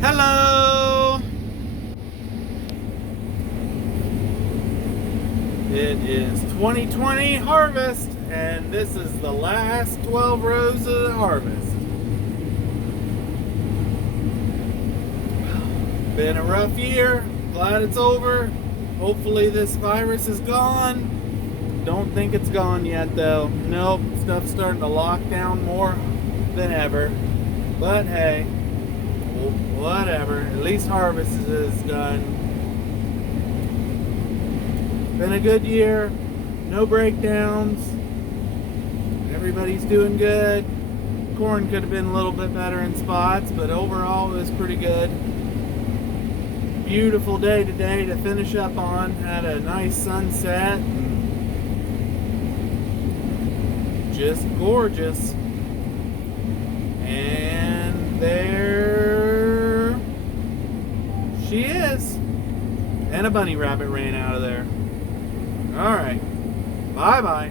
Hello! It is 2020 harvest, and this is the last 12 rows of the harvest. Been a rough year. Glad it's over. Hopefully this virus is gone. Don't think it's gone yet though. Nope, stuff's starting to lock down more than ever. But hey, whatever. At least harvest is done. Been a good year. No breakdowns. Everybody's doing good. Corn could have been a little bit better in spots, but overall it was pretty good. Beautiful day today to finish up on. Had a nice sunset. Just gorgeous. And there she is. And a bunny rabbit ran out of there. Alright. Bye-bye.